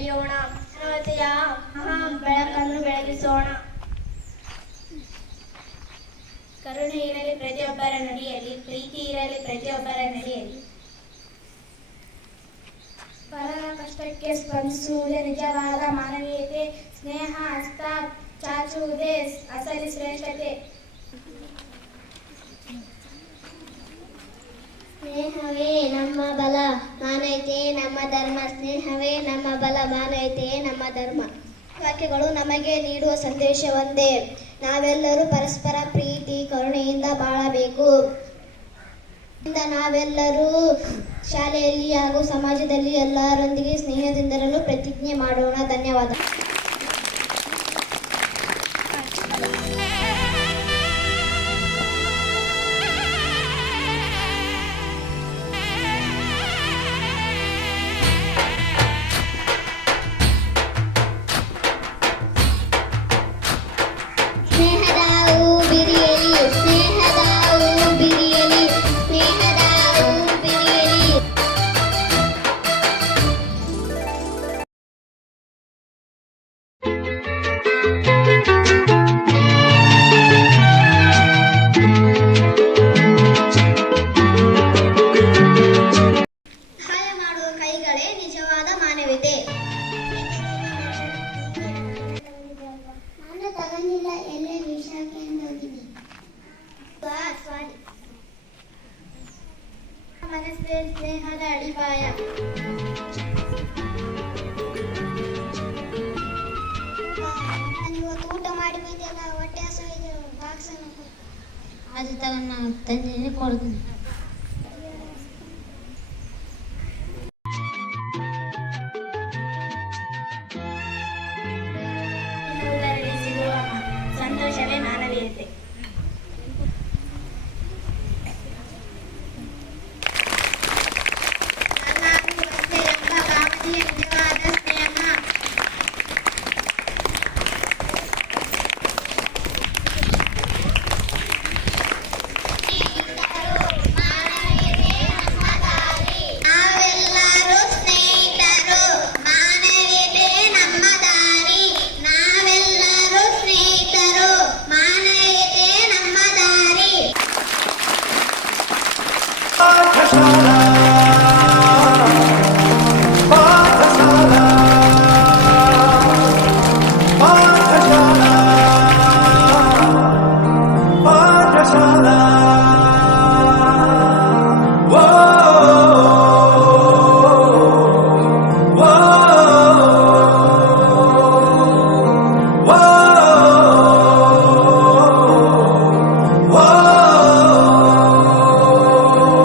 ನಡೆಯೋಣ. ಮಾನವತೆಯ ಮಹಾ ಬೆಳಕನ್ನು ಬೆಳಗಿಸೋಣ. ಕರುಣೆ ಇರಲಿ ಪ್ರತಿಯೊಬ್ಬರ ನುಡಿಯಲ್ಲಿ, ಪ್ರೀತಿ ಇರಲಿ ಪ್ರತಿಯೊಬ್ಬರ ನಡೆಯಲ್ಲಿ. ಪರರ ಕಷ್ಟಕ್ಕೆ ಸ್ಪಂದಿಸುವುದೇ ನಿಜವಾದ ಮಾನವೀಯತೆ. ಸ್ನೇಹ ಹಸ್ತ ಚಾಚುವುದೇ ಅಸಲಿ ಶ್ರೇಷ್ಠತೆ. ಸ್ನೇಹವೇ ನಮ್ಮ ಬಲ, ಮಾನವೀಯತೆಯೇ ನಮ್ಮ ಧರ್ಮ. ಸ್ನೇಹವೇ ನಮ್ಮ ಬಲ, ಮಾನವೀಯತೆಯೇ ನಮ್ಮ ಧರ್ಮ. ವಾಕ್ಯಗಳು ನಮಗೆ ನೀಡುವ ಸಂದೇಶ ಒಂದೇ: ನಾವೆಲ್ಲರೂ ಪರಸ್ಪರ ಪ್ರೀತಿ ಕರುಣೆಯಿಂದ ಬಾಳಬೇಕು. ನಾವೆಲ್ಲರೂ ಶಾಲೆಯಲ್ಲಿ ಹಾಗೂ ಸಮಾಜದಲ್ಲಿ ಎಲ್ಲರೊಂದಿಗೆ ಸ್ನೇಹದಿಂದಿರಲು ಪ್ರತಿಜ್ಞೆ ಮಾಡೋಣ. ಧನ್ಯವಾದ. ಮನಸ್ಸೇ ಸ್ನೇಹದ ಅಡಿಪಾಯ. ಊಟ ಮಾಡಿ ಬಂದೆಲ್ಲ, ಹೊಟ್ಟೆ ಹಸಿವಿದೆ, ಬಾಕ್ಸ್ ಅದು ತಗೊಂಡು ತಂದೆ ಕೊಡ್ತೀನಿ. ಸಿಗುವ ಸಂತೋಷವೇ ಮಾನವೀಯತೆ.